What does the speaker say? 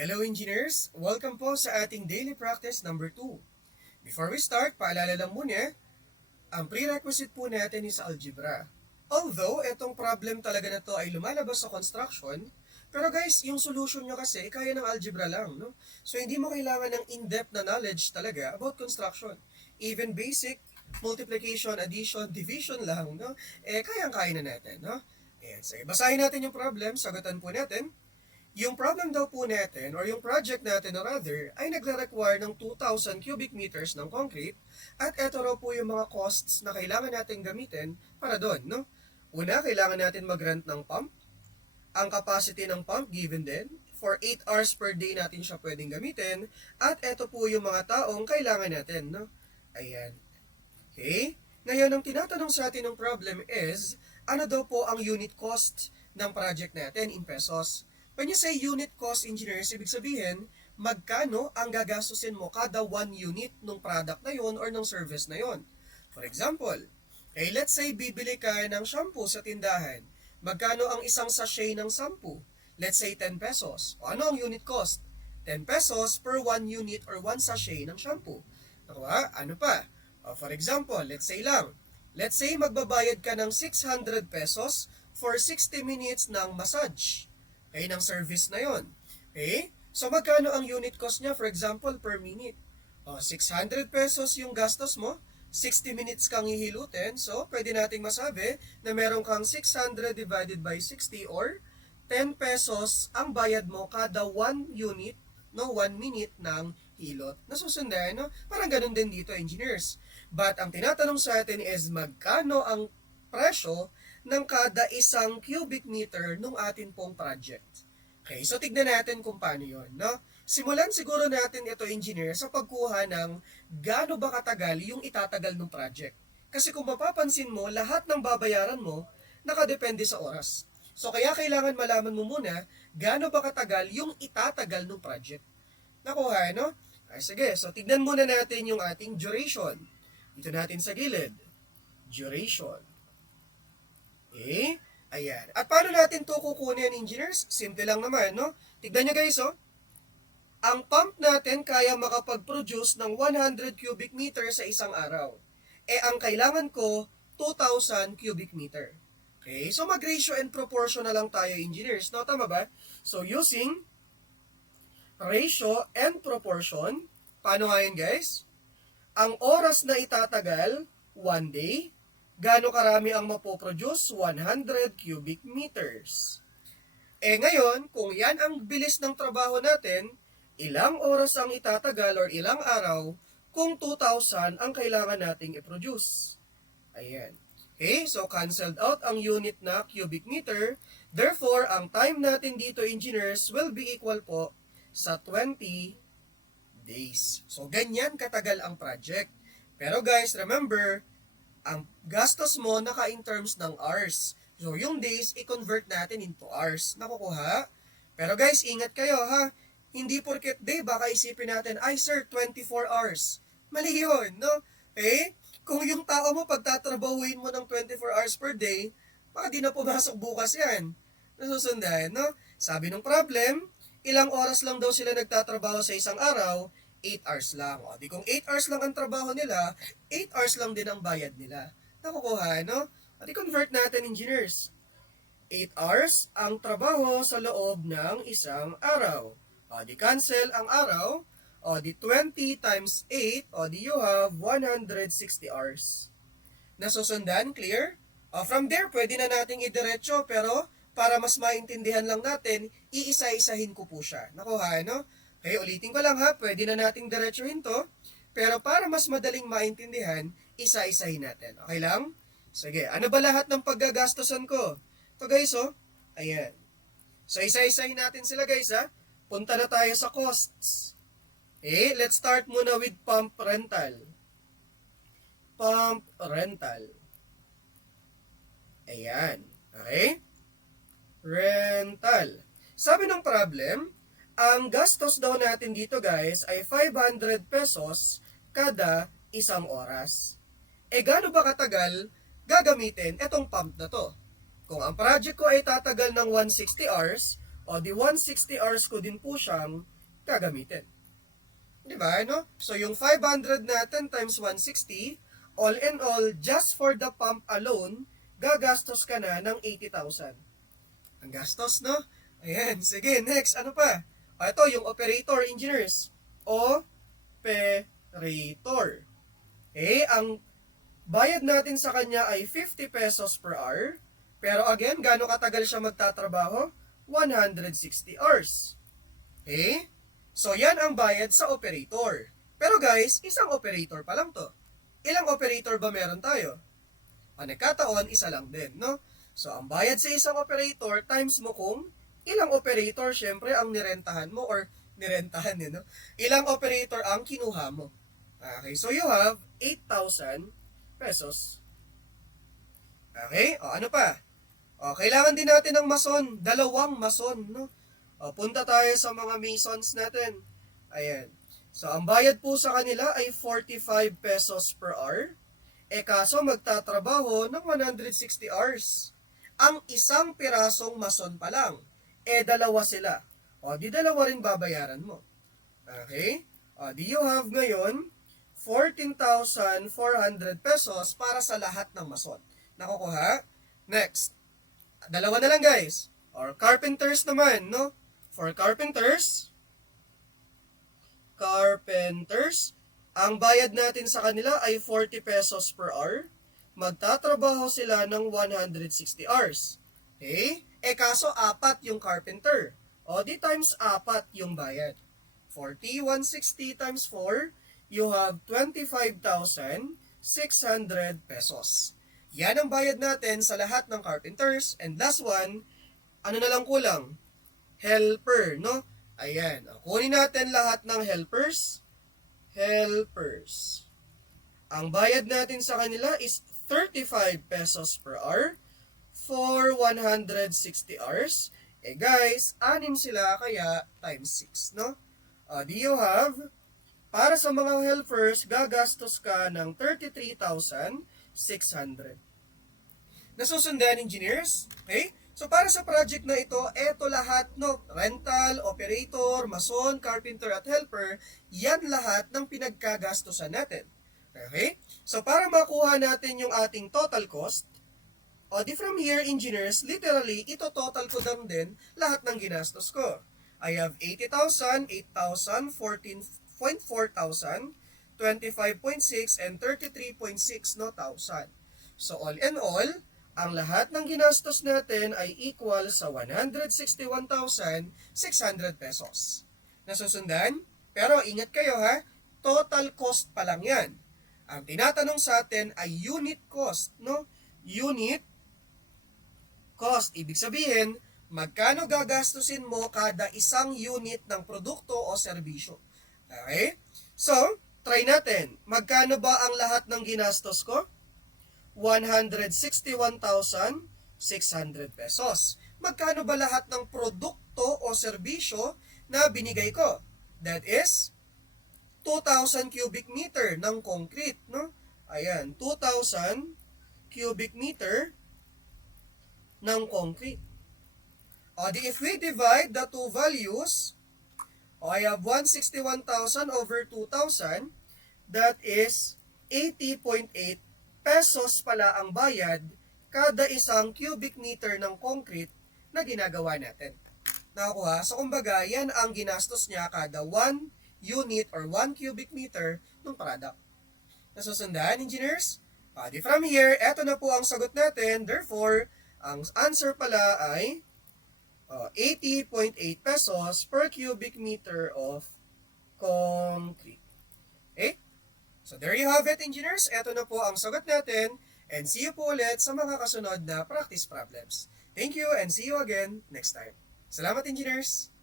Hello engineers! Welcome po sa ating daily practice number 2. Before we start, paalala lang muna, ang prerequisite po natin is algebra. Although, itong problem talaga na to ay lumalabas sa construction, pero guys, yung solution nyo kasi, kaya ng algebra lang, no? So, hindi mo kailangan ng in-depth na knowledge talaga about construction. Even basic, multiplication, addition, division lang, no? Kayang-kaya na natin, no? Ayan, sige, basahin natin yung problem, sagutan po natin. Yung problem daw po natin, or yung project natin or rather, ay nagre-require ng 2,000 cubic meters ng concrete at ito raw po yung mga costs na kailangan natin gamitin para doon, no? Una, kailangan natin mag-rent ng pump. Ang capacity ng pump given din. For 8 hours per day natin siya pwedeng gamitin. At ito po yung mga taong kailangan natin, no? Ayan. Okay? Ngayon, ang tinatanong sa atin ng problem is, ano daw po ang unit cost ng project natin in pesos? When you say unit cost, engineers, ibig sabihin, magkano ang gagastusin mo kada 1 unit ng product na yon or ng service na yon. For example, let's say bibili ka ng shampoo sa tindahan. Magkano ang isang sachet ng shampoo? Let's say 10 pesos. O ano ang unit cost? 10 pesos per 1 unit or 1 sachet ng shampoo. Nakuha? Ano pa? For example, let's say magbabayad ka ng 600 pesos for 60 minutes ng massage. Okay, ng service na yon. Okay? So, magkano ang unit cost niya, for example, per minute? 600 pesos yung gastos mo, 60 minutes kang hihilutin, so pwede nating masabi na meron kang 600 divided by 60 or 10 pesos ang bayad mo kada 1 unit, no, 1 minute ng hilot. Nasusundan, no? Parang ganun din dito, engineers. But ang tinatanong sa atin is magkano ang presyo ng kada isang cubic meter ng atin pong project. Okay, so tignan natin kung paano yun, no? Simulan siguro natin ito, engineer, sa pagkuha ng gaano ba katagal yung itatagal ng project. Kasi kung mapapansin mo, lahat ng babayaran mo, nakadepende sa oras. So kaya kailangan malaman mo muna, gaano ba katagal yung itatagal ng project. Nakuha, no? Ay, sige, so tignan muna natin yung ating duration. Dito natin sa gilid. Duration. Okay? Ayan. At paano natin to kukunin, engineers? Simple lang naman, no? Tignan nyo guys, oh. Ang pump natin kaya makapag-produce ng 100 cubic meter sa isang araw. Ang kailangan ko, 2,000 cubic meter. Okay? So, mag-ratio and proportion na lang tayo, engineers. No? Tama ba? So, using ratio and proportion, paano nga yun, guys? Ang oras na itatagal, 1 day. Gaano karami ang mapoproduce? 100 cubic meters. Ngayon, kung yan ang bilis ng trabaho natin, ilang oras ang itatagal or ilang araw kung 2,000 ang kailangan nating i-produce. Ayan. Okay, so canceled out ang unit na cubic meter. Therefore, ang time natin dito, engineers, will be equal po sa 20 days. So, ganyan katagal ang project. Pero guys, remember, ang gastos mo naka in terms ng hours. So, yung days, i-convert natin into hours. Nakukuha? Pero guys, ingat kayo ha. Hindi porket day, baka isipin natin, ay sir, 24 hours. Mali yun, no? Kung yung tao mo, pagtatrabahuin mo ng 24 hours per day, baka di na pumasok bukas yan. Nasusundan, no? Sabi ng problem, ilang oras lang daw sila nagtatrabaho sa isang araw, 8 hours lang. O, di kung 8 hours lang ang trabaho nila, 8 hours lang din ang bayad nila. Nakukuha, no? At i-convert natin, engineers. 8 hours ang trabaho sa loob ng isang araw. O, di cancel ang araw. O, di 20 times 8, o di you have 160 hours. Nasusundan? Clear? O, from there, pwede na nating idiretso, pero para mas maintindihan lang natin, iisa-isahin ko po siya. Nakuha, no? Okay, ulitin ko lang ha, pwede na nating diretsuhin to, pero para mas madaling maintindihan, isa-isahin natin. Okay lang? Sige, ano ba lahat ng paggagastosan ko? Ito guys, oh. Ayan. So, isa-isahin natin sila guys, ha. Punta na tayo sa costs. Okay, let's start muna with pump rental. Pump rental. Ayan. Okay? Rental. Sabi ng problem, ang gastos daw natin dito guys ay 500 pesos kada isang oras. Gaano ba katagal gagamitin itong pump na to? Kung ang project ko ay tatagal ng 160 hours, O di 160 hours ko din po siyang gagamitin. Di ba, no? So yung 500 natin times 160, all in all, just for the pump alone, gagastos ka na ng 80,000. Ang gastos, no? Ayan, sige, next, ano pa? O ito, yung operator, engineers. Operator. Okay, ang bayad natin sa kanya ay 50 pesos per hour. Pero again, gaano katagal siya magtatrabaho? 160 hours. Okay? So, yan ang bayad sa operator. Pero guys, isang operator pa lang to. Ilang operator ba meron tayo? Nagkataon, isa lang din, no? So, ang bayad sa isang operator times mo kung ilang operator, syempre, ang nirentahan mo or nirentahan, no? Ilang operator ang kinuha mo. Okay, so you have 8,000 pesos. Okay, o ano pa? O, kailangan din natin ng mason, 2 mason, no? O, punta tayo sa mga masons natin. Ayan. So, ang bayad po sa kanila ay 45 pesos per hour. Kaso magtatrabaho ng 160 hours. Ang isang pirasong mason pa lang. 2 sila. O, di 2 rin babayaran mo. Okay? O, di you have ngayon 14,400 pesos para sa lahat ng mason. Nakukuha? Next. 2 na lang guys. Or carpenters naman, no? For carpenters, ang bayad natin sa kanila ay 40 pesos per hour. Magtatrabaho sila ng 160 hours. Okay? Kaso 4 yung carpenter. O di times 4 yung bayad. 40, 160 times 4, you have 25,600 pesos. Yan ang bayad natin sa lahat ng carpenters. And last one, ano na lang kulang? Helper, no? Ayan. Kunin natin lahat ng helpers. Ang bayad natin sa kanila is 35 pesos per hour for 160 hours. Guys, 6 sila kaya times 6, no? Do you have, para sa mga helpers, gagastos ka ng 33,600. Nasusundan, engineers? Okay? So, para sa project na ito, eto lahat, no? Rental, operator, mason, carpenter, at helper, yan lahat ng pinagkagastusan natin. Okay? So, para makuha natin yung ating total cost, di from here, engineers, literally, ito total ko lang din lahat ng ginastos ko. I have 80,000, 8,000, 14,400, 25.6, and 33.6 no, thousand. So, all in all, ang lahat ng ginastos natin ay equal sa 161,600 pesos. Nasusundan? Pero ingat kayo ha, total cost pa lang yan. Ang tinatanong sa atin ay unit cost, no? Unit cost. Ibig sabihin, magkano gagastusin mo kada isang unit ng produkto o serbisyo. Okay? So, try natin. Magkano ba ang lahat ng ginastos ko? 161,600 pesos. Magkano ba lahat ng produkto o serbisyo na binigay ko? That is 2,000 cubic meter ng concrete, no? Ayan, 2,000 cubic meter ng concrete. If we divide the two values, I have 161,000 over 2,000, that is 80.8 pesos pala ang bayad kada isang cubic meter ng concrete na ginagawa natin. Nakakuha? So, kumbaga, yan ang ginastos niya kada 1 unit or 1 cubic meter ng product. Nasusundan, engineers? From here, eto na po ang sagot natin. Therefore, ang answer pala ay 80.8 pesos per cubic meter of concrete. Okay? So there you have it, engineers. Ito na po ang sagot natin. And see you po ulit sa mga kasunod na practice problems. Thank you and see you again next time. Salamat, engineers!